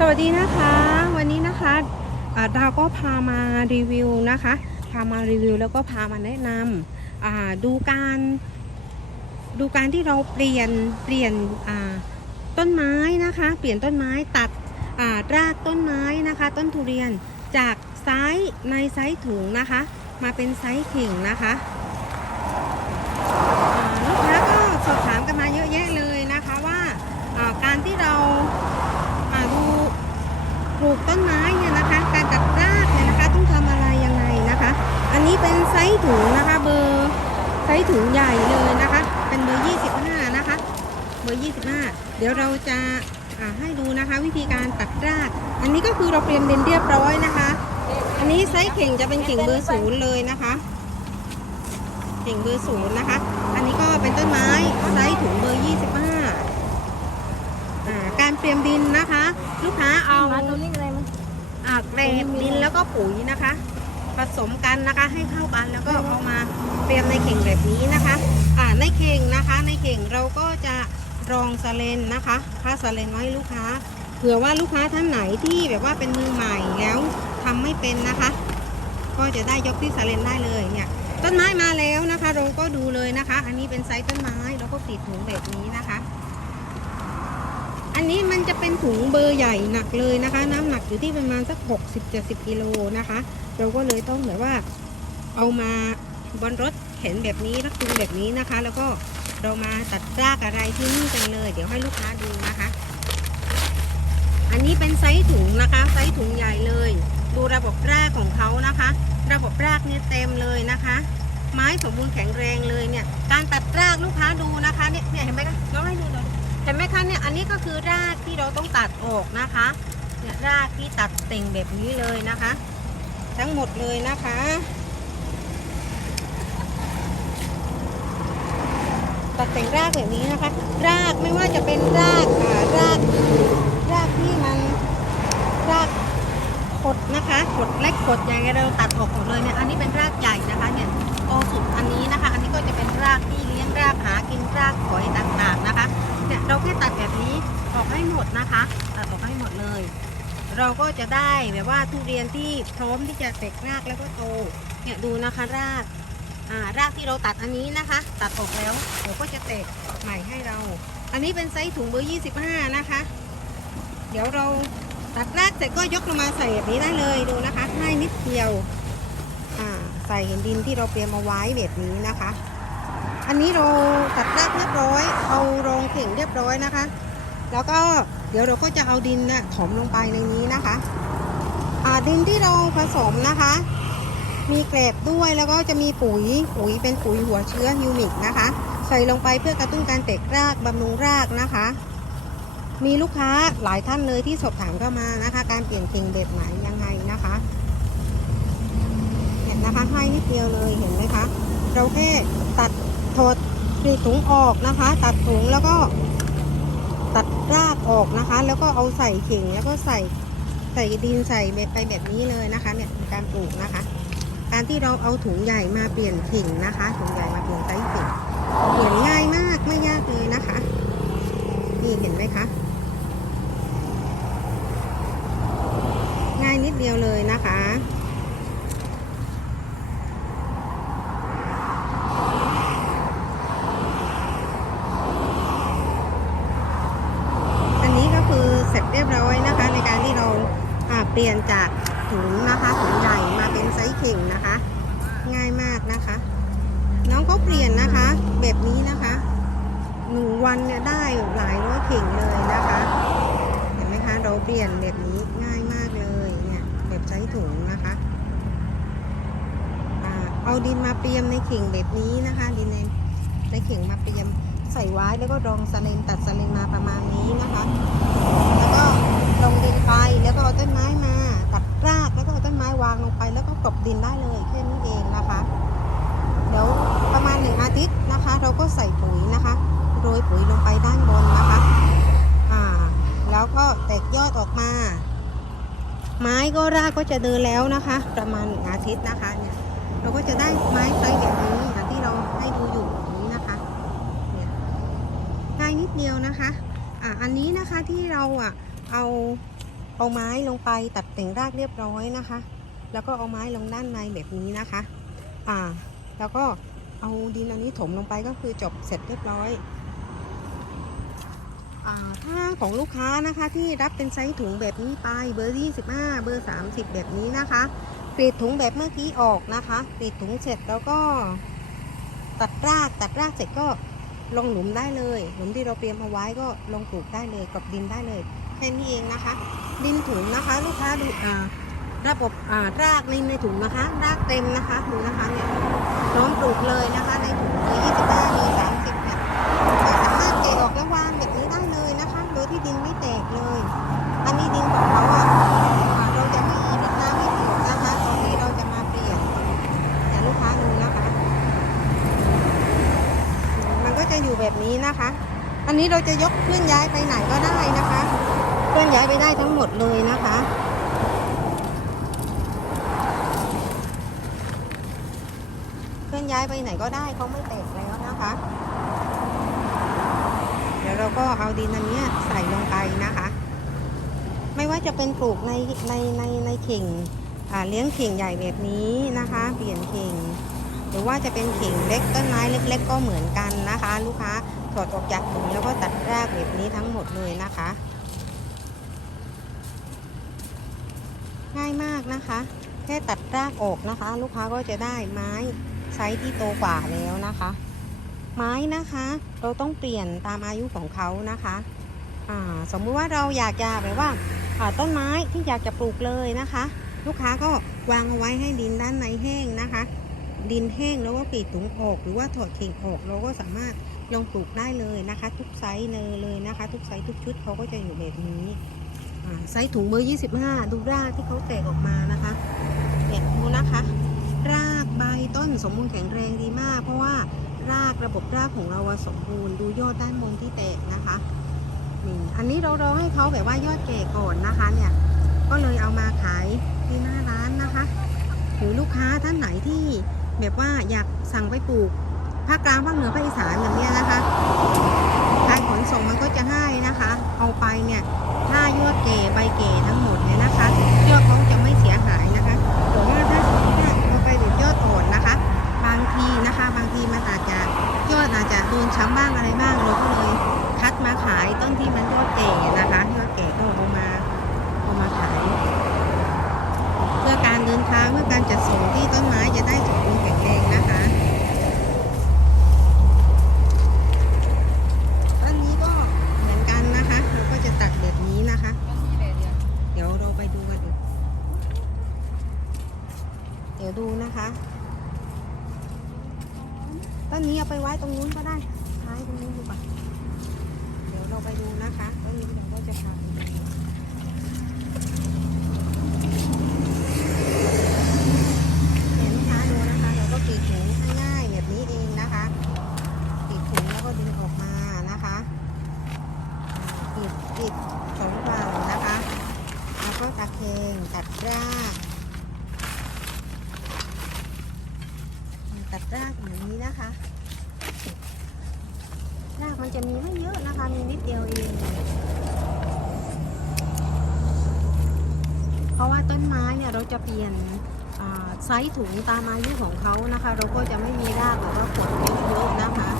สวัสดีนะคะ วันนี้นะคะอ่าดาวก็พามารีวิวนะคะ พามารีวิวแล้วก็พามาแนะนำดูการดูการที่เราเปลี่ยนเปลี่ยนต้นไม้นะคะ เปลี่ยนต้นไม้ตัดรากต้นไม้นะคะ ต้นทุเรียนจากไซส์ในไซส์ถุงนะคะ มาเป็นไซส์เข่งนะคะอ่าลูกค้าก็สอบถามกันมาเยอะแยะเลยนะคะว่าอ่าการที่เรา อ่าดูปลูกต้นไม้เนี่ยนะคะ การตัดรากเนี่ยนะคะต้องทำอะไรยังไงนะคะ อันนี้เป็นไซส์ถุงนะคะ เบอร์ไซส์ ถุงใหญ่เลยนะคะ เป็นเบอร์ 25 นะคะ เบอร์ 25 เดี๋ยวเราจะอ่าให้ดูนะคะ วิธีการตัดราก อันนี้ก็คือเราเตรียมดินเรียบร้อยนะคะ อันนี้ไซส์เข่งจะเป็นเข่งเบอร์ศูนย์เลยนะคะ เข่งเบอร์ศูนย์นะคะ อันนี้ก็เป็นต้นไม้ไซส์ถุงเบอร์ 25อ่าการเตรียมดินนะคะ ลูกค้าเอามาตัวนี้อะไรมั้งอ่าเกรดดินแล้วก็ปุ๋ยนะคะ ผสมกันนะคะให้เข้ากันแล้วก็เอามาเตรียมในเข่งแบบนี้นะคะอ่าในเข่งนะคะ ในเข่งเราก็จะรองสเลนนะคะค่าสเลนไว้ลูกค้า เผื่อว่าลูกค้าท่านไหนที่แบบว่าเป็นมือใหม่แล้วทำไม่เป็นนะคะ ก็จะได้ยกที่สเลนได้เลยเนี่ยต้นไม้มาแล้วนะคะ เราก็ดูเลยนะคะ อันนี้เป็นไซส์ต้นไม้แล้วก็ติดถุงแบบนี้นะคะ อันนี้มันจะเป็นถุงเบอร์ใหญ่หนักเลยนะคะ น้ำหนักอยู่ที่ประมาณสัก 60-70กิโลนะคะ เราก็เลยต้องแบบว่า เอามาบนรถเข็นแบบนี้แล้วคุมแบบนี้นะคะ แล้วก็เรามาตัดรากอะไรที่นี่กันเลย เดี๋ยวให้ลูกค้าดูนะคะ อันนี้เป็นไซส์ถุงนะคะไซส์ถุงใหญ่เลย ดูระบบรากของเขานะคะ ระบบรากเนี่ยเต็มเลยนะคะ ไม้สมบูรณ์แข็งแรงเลยเนี่ย การตัดรากลูกค้าดูนะคะเนี่ยเนี่ยเห็นไหมคะน้องให้ดูหน่อยเห็นไหมคะเนี่ยอันนี้ก็คือรากที่เราต้องตัดออกนะคะเนี่ยรากที่ตัดเต่งแบบนี้เลยนะคะ ทั้งหมดเลยนะคะ ตัดแต่งรากแบบนี้นะคะ รากไม่ว่าจะเป็นรากอ่าราก รากที่มันรากขดนะคะขดเล็กขดใหญ่เราตัดออกหมดเลยเนี่ยอันนี้เป็นรากใหญ่นะคะเนี่ยโตสุดอันนี้นะคะ อันนี้ก็จะเป็นรากที่เลี้ยงรากหากินรากฝอยต่างๆนะคะเนี่ยเราแค่ตัดแบบนี้ออกให้หมดนะคะตัดออกให้หมดเลย เราก็จะได้แบบว่าทุเรียนที่พร้อมที่จะแตกรากแล้วก็โตเนี่ยดูนะคะรากอ่ารากที่เราตัดอันนี้นะคะ ตัดออกแล้วเดี๋ยวก็จะแตกใหม่ให้เรา อันนี้เป็นไซส์ถุงเบอร์ 25 นะคะ เดี๋ยวเราตัดรากเสร็จก็ยกลงมาใส่แบบนี้ได้เลยดูนะคะง่ายนิดเดียวอ่าใส่ดินที่เราเตรียมมาไว้แบบนี้นะคะ อันนี้เราตัดรากเรียบร้อย เอารองเข่งเรียบร้อยนะคะ แล้วก็ เดี๋ยวเราก็จะเอาดินเนี่ยถมลงไปในนี้นะคะอ่าดินที่เราผสมนะคะ มีเกรดด้วยแล้วก็จะมีปุ๋ยปุ๋ยเป็นปุ๋ยหัวเชื้อฮิวมิกนะคะ ใส่ลงไปเพื่อกระตุ้นการแตกรากบำรุงรากนะคะ มีลูกค้าหลายท่านเลยที่สอบถามเข้ามานะคะ การเปลี่ยนกิ่งแบบไหนยังไงนะคะเห็นนะคะให้นิดเดียวเลยเห็นไหมคะ เราแค่ตัดถอดกรีดถุงออกนะคะ ตัดถุงแล้วก็ ตัดรากออกนะคะ แล้วก็เอาใส่เข่งแล้วก็ใส่ใส่ดินใส่เม็ดไปแบบนี้เลยนะคะ เนี่ยการปลูกนะคะ การที่เราเอาถุงใหญ่มาเปลี่ยนเข่งนะคะ ถุงใหญ่มาเปลี่ยนไซส์เข่งเปลี่ยนง่ายมากไม่ยากเลยนะคะนี่เห็นไหมคะง่ายนิดเดียวเลยนะคะ อันนี้ก็คือเสร็จเรียบร้อยนะคะ ในการที่เราอ่าเปลี่ยนจากถุงนะคะถุงใหญ่มาเป็นไซส์เข่งนะคะ ง่ายมากนะคะ น้องก็เปลี่ยนนะคะ แบบนี้นะคะหนึ่งวันเนี่ยได้หลายร้อยเข่งเลยนะคะ เห็นไหมคะ เราเปลี่ยน แบบนี้ง่ายมากเลยเนี่ยแบบไซส์ถุงนะคะเอาดินมาเตรียมในเข่งแบบนี้นะคะ ดินในในเข่งมาเตรียมใส่ไว้แล้วก็รองสเลนตัดสเลนมาประมาณนี้นะคะ แล้วก็ลงดินไปแล้วก็เอาต้นไม้มาตัดรากแล้วก็เอาต้นไม้วางลงไป แล้วก็กลบดินได้เลยแค่นี้เองนะคะเดี๋ยวประมาณหนึ่งอาทิตย์นะคะ เราก็ใส่ปุ๋ยนะคะโรยปุ๋ยลงไปด้านบน แล้วก็แตกยอดออกมา ไม้ก็รากก็จะเดินแล้วนะคะ ประมาณหนึ่งอาทิตย์นะคะเนี่ยเราก็จะได้ไม้ไซส์แบบนี้อย่างที่เราให้ดูอยู่นี้นะคะเนี่ยง่ายนิดเดียวนะคะอ่าอันนี้นะคะที่เราอะเอาเอาไม้ลงไปตัดแต่งรากเรียบร้อยนะคะ แล้วก็เอาไม้ลงด้านในแบบนี้นะคะ อ่า แล้วก็เอาดินอันนี้ถมลงไปก็คือจบเสร็จเรียบร้อย ถ้าของลูกค้านะคะที่รับเป็นไซส์ถุงแบบนี้ไปเบอร์25เบอร์30แบบนี้นะคะกรีดถุงแบบเมื่อกี้ออกนะคะกรีดถุงเสร็จแล้วก็ ตัดรากตัดรากเสร็จก็ลงหลุมได้เลยหลุมที่เราเตรียมเอาไว้ก็ลงปลูกได้เลยกับดินได้เลยแค่นี้เองนะคะ ดินถุงนะคะ ลูกค้าดูอ่าระบบอ่ารากในในถุงนะคะ รากเต็มนะคะดูนะคะเนี่ยพร้อมปลูกเลยนะคะ ในถุงเบอร์25เบอร์30เนี่ยก็สามารถเกะออกแล้ววางแบบ ที่ดินไม่แตกเลย อันนี้ดินของเขาอะเราจะไม่รดน้ำไม่ผิวนะคะตอนนี้เราจะมาเปลี่ยนแต่ลูกค้าดูนะคะ มันก็จะอยู่แบบนี้นะคะ อันนี้เราจะยกเคลื่อนย้ายไปไหนก็ได้นะคะเคลื่อนย้ายไปได้ทั้งหมดเลยนะคะเคลื่อนย้ายไปไหนก็ได้เขาไม่แตกแล้วนะคะ เราก็เอาดินอันเนี้ยใส่ลงไปนะคะ ไม่ว่าจะเป็นปลูกในในในในเข่งเลี้ยงเข่งใหญ่แบบนี้นะคะ เปลี่ยนเข่งหรือว่าจะเป็นเข่งเล็กต้นไม้เล็ก ๆ ก็เหมือนกันนะคะ ลูกค้าถอดออกจากถุงแล้วก็ตัดรากแบบนี้ทั้งหมดเลยนะคะ ง่ายมากนะคะ แค่ตัดรากออกนะคะ ลูกค้าก็จะได้ไม้ไซส์ที่โตกว่าแล้วนะคะ ไม้นะคะ เราต้องเปลี่ยนตามอายุของเขานะคะสมมุติว่าเราอยากจะแบบว่าาต้นไม้ที่อยากจะปลูกเลยนะคะ ลูกค้าก็วางเอาไว้ให้ดินด้านในแห้งนะคะ ดินแห้งแล้วก็กรีดถุงออก หรือว่าถอดเข่งออกเราก็สามารถลงปลูกได้เลยนะคะ ทุกไซส์เลยเลยนะคะ ทุกไซส์ทุกชุดเขาก็จะอยู่แบบนี้ไซส์ถุงเบอร์ 25 ดูรากที่เขาแตกออกมานะคะเนี่ยดูนะคะ รากใบต้นสมบูรณ์แข็งแรงดีมาก เพราะว่า รากระบบรากของเราสมบูรณ์ดูยอดด้านบนที่แตกนะคะนี่อันนี้เราเราให้เขาแบบว่ายอดแก่ก่อนนะคะเนี่ยก็เลยเอามาขายที่หน้าร้านนะคะ หรือลูกค้าท่านไหนที่แบบว่าอยากสั่งไปปลูกภาคกลางภาคเหนือภาคอีสานแบบเนี้ยนะคะการขนส่งมันก็จะให้นะคะ เอาไปเนี่ยถ้ายอดเก๋ใบเก๋ทั้งหมดเนี่ยนะคะยอดเขาจะไม่ ทีนะคะ บางทีมันอาจจะยอดอาจจะโดนช้ำบ้างอะไรบ้างเราก็เลยคัดมาขายต้นที่มันยอดเก๋นะคะยอดเก๋ก็เอามาเอามาขาย เพื่อการเดินทางเพื่อการจัดส่งที่ต้นไม้จะได้สมบูรณ์แข็งแรงนะคะต้นนี้ก็เหมือนกันนะคะเราก็จะตัดแบบนี้นะคะ เดี๋ยวเราไปดูกันดูเดี๋ยวดูนะคะ ต้นนี้เอาไปไว้ตรงนู้นก็ได้ท้ายตรงนู้นดีกว่าเดี๋ยวเราไปดูนะคะต้นนี้เราก็จะทำเห็นลูกค้าดูนะคะเราก็กรีดถุงง่ายๆแบบนี้เองนะคะกรีดถุงแล้วก็ดึงออกมานะคะกรีดกรีดสองฝั่งนะคะ แล้วก็ตะเคงตัดราก ตัดรากอย่างนี้นะคะ รากมันจะมีไม่เยอะนะคะ มีนิดเดียวเอง เพราะว่าต้นไม้เนี่ยเราจะเปลี่ยนไซส์ถุงตามอายุของเขานะคะ เราก็จะไม่มีรากหรือว่าผลเยอะๆนะคะ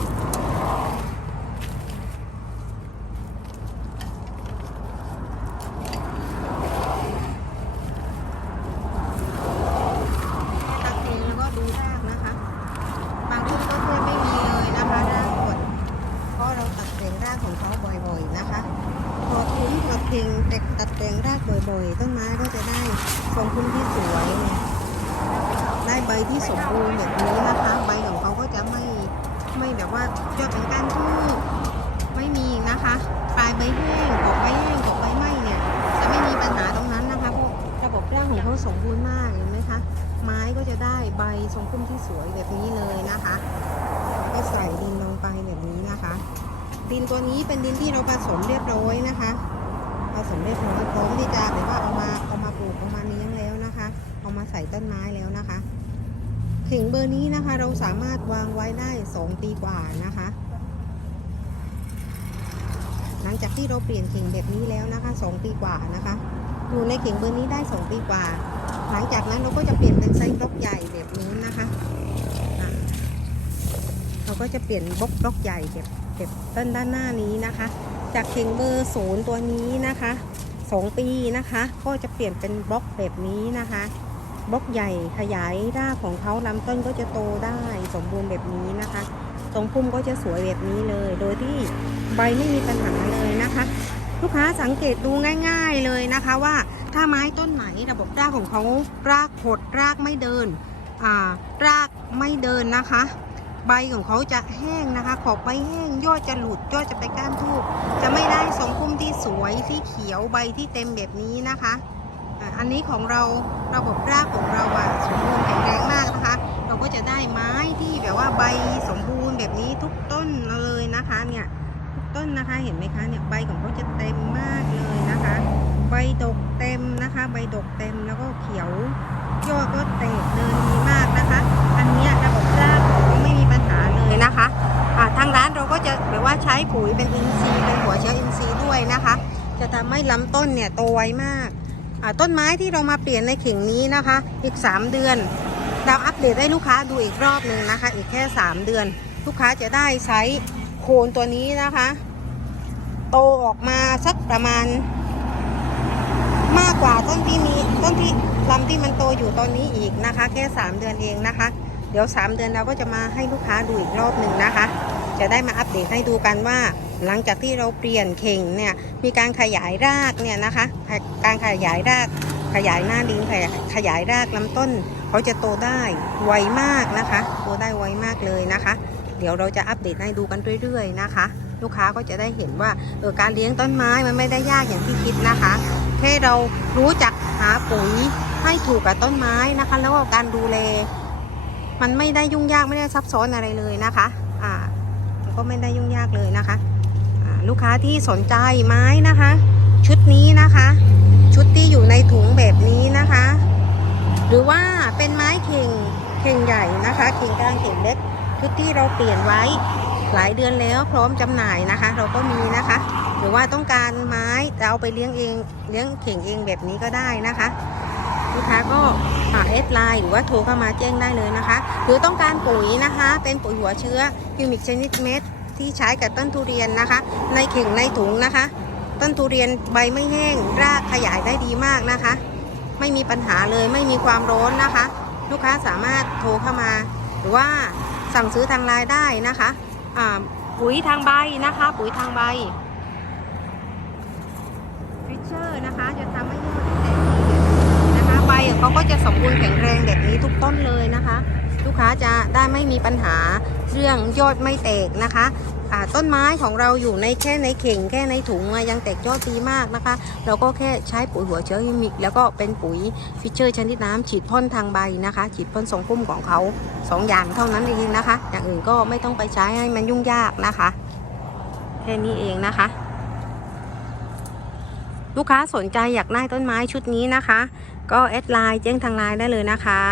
ตักเองแล้วก็ดูรากนะคะ บางต้นก็แทบไม่มีเลยนะคะรากหมดเพราะเราตัดแต่งรากของเขาบ่อยๆนะคะพอคุ้มพอเพ่งแต่ตัดแต่งรากบ่อยๆ ต้นไม้ก็จะได้ทรงพุ่มที่สวยเนี่ย ได้ใบ ที่สมบูรณ์แบบนี้นะคะ ใบของเขาก็จะไม่ไม่แบบว่ายอดเป็นก้านทูบไม่มีนะคะปลายใบแห้งกอกใบแห้งกอกใบไหม้เนี่ยจะไม่มีปัญหาตรงนั้นนะคะเพราะระบบร่างของเขาสมบูรณ์มากเห็นไหมคะไม้ก็จะได้ใบทรงพุ่มที่สวยแบบนี้เลยนะคะแล้วก็ใส่ดินลงไปแบบนี้นะคะ ดินตัวนี้เป็นดินที่เราผสมเรียบร้อยนะคะผสมเรียบร้อยพร้อมที่จะแบบว่าเอามาเอามาปลูกเอามาเลี้ยงแล้วนะคะ เอามาใส่ต้นไม้แล้วนะคะ เข่งเบอร์นี้นะคะเราสามารถวางไว้ได้ 2 ปีกว่านะคะ หลังจากที่เราเปลี่ยนเข่งแบบนี้แล้วนะคะ 2 ปีกว่านะคะอยู่ในเข่งเบอร์นี้ได้สองปีกว่า หลังจากนั้นเราก็จะเปลี่ยนเป็นไซส์บล็อกใหญ่แบบนู้นะคะเราก็จะเปลี่ยนบล็อกบล็อกใหญ่แบบแบบด้นด้านหน้านี้นะคะ จากเข่งเบอร์ศูนย์ตัวนี้นะคะสองปีนะคะ ก็จะเปลี่ยนเป็นบล็อกแบบนี้นะคะ บล็อกใหญ่ขยายรากของเขาลำต้นก็จะโตได้สมบูรณ์แบบนี้นะคะทรงพุ่มก็จะสวยแบบนี้เลย โดยที่ใบไม่มีปัญหาเลยนะคะ ลูกค้าสังเกตดูง่าย ๆเลยนะคะว่าถ้าไม้ต้นไหนระบบรากของเขารากหดรากไม่เดินอ่ารากไม่เดินนะคะ ใบของเขาจะแห้งนะคะ ขอบใบแห้งยอดจะหลุดยอดจะไปก้านทูบจะไม่ได้ทรงพุ่มที่สวยที่เขียวใบที่เต็มแบบนี้นะคะ อันนี้ของเราระบบรากของเราอะสมบูรณ์แข็งแรงมากนะคะ เราก็จะได้ไม้ที่แบบว่าใบสมบูรณ์แบบนี้ทุกต้นเลยนะคะเนี่ยทุกต้นนะคะเห็นไหมคะเนี่ยใบของเขาจะเต็มมากเลยนะคะ ใบดกเต็มนะคะ ใบดกเต็มแล้วก็เขียวยอดก็แตกเดินดีมากนะคะ อันนี้ระบบรากของไม่มีปัญหาเลยนะคะทางร้านเราก็จะแบบว่าใช้ปุ๋ยเป็นอินทรีย์เป็นหัวเชื้ออินทรีย์ด้วยนะคะ จะทำให้ลำต้นเนี่ยโตไวมาก ต้นไม้ที่เรามาเปลี่ยนในเข่งนี้นะคะ อีก 3 เดือน เราอัปเดตให้ลูกค้าดูอีกรอบหนึ่งนะคะ อีกแค่ 3 เดือน ลูกค้าจะได้ใช้โคนตัวนี้นะคะ โตออกมาสักประมาณ มากกว่าต้นที่นี้ต้นที่ลำที่มันโตอยู่ตอนนี้อีกนะคะ แค่ 3 เดือนเองนะคะ เดี๋ยว 3 เดือนเราก็จะมาให้ลูกค้าดูอีกรอบหนึ่งนะคะ จะได้มาอัปเดตให้ดูกันว่า หลังจากที่เราเปลี่ยนเข่งเนี่ยมีการขยายรากเนี่ยนะคะ การขยายรากขยายหน้าดินขยายขยายรากลำต้น เขาจะโตได้ไวมากนะคะ โตได้ไวมากเลยนะคะ เดี๋ยวเราจะอัปเดตให้ดูกันเรื่อย ๆ นะคะ ลูกค้าก็จะได้เห็นว่าเออการเลี้ยงต้นไม้มันไม่ได้ยากอย่างที่คิดนะคะแค่เรารู้จักหาปุ๋ยให้ถูกกับต้นไม้นะคะ แล้วก็การดูแลมันไม่ได้ยุ่งยากไม่ได้ซับซ้อนอะไรเลยนะคะ ก็ไม่ได้ยุ่งยากเลยนะคะลูกค้าที่สนใจไม้นะคะ ชุดนี้นะคะ ชุดที่อยู่ในถุงแบบนี้นะคะ หรือว่าเป็นไม้เข่งเข่งใหญ่นะคะ เข่งกลางเข่งเล็ก ชุดที่เราเปลี่ยนไว้หลายเดือนแล้วพร้อมจำหน่ายนะคะ เราก็มีนะคะ หรือว่าต้องการไม้จะเอาไปเลี้ยงเองเลี้ยงเข่งเองแบบนี้ก็ได้นะคะ ลูกค้าก็เอสไลน์หรือว่าโทรเข้ามาแจ้งได้เลยนะคะ หรือต้องการปุ๋ยนะคะ เป็นปุ๋ยหัวเชื้อกิมิกชนิดเม็ดที่ใช้กับต้นทุเรียนนะคะ ในเข่งในถุงนะคะ ต้นทุเรียนใบไม่แห้ง รากขยายได้ดีมากนะคะ ไม่มีปัญหาเลยไม่มีความร้อนนะคะ ลูกค้าสามารถโทรเข้ามา หรือว่าสั่งซื้อทางไลน์ได้นะคะปุ๋ยทางใบนะคะ ปุ๋ยทางใบฟิชเชอร์นะคะจะทำให้ยอดแตกนะคะใบของ เขาก็จะสมบูรณ์แข็งแรงแบบนี้ทุกต้นเลยนะคะ ลูกค้าจะได้ไม่มีปัญหาเรื่องยอดไม่แตกนะคะต้นไม้ของเราอยู่ในแค่ในเข่งแค่ในถุงยังแตกยอดดีมากนะคะ เราก็แค่ใช้ปุ๋ยหัวเชื้อฮิมิก แล้วก็เป็นปุ๋ยฟิชเชอร์ชนิดน้ำฉีดพ่นทางใบนะคะ ฉีดพ่นทรงพุ่มของเขาสองอย่างเท่านั้นเองนะคะ อย่างอื่นก็ไม่ต้องไปใช้ให้มันยุ่งยากนะคะแค่นี้เองนะคะ ลูกค้าสนใจอยากได้ต้นไม้ชุดนี้นะคะ ก็แอดไลน์แจ้งทางไลน์ได้เลยนะคะ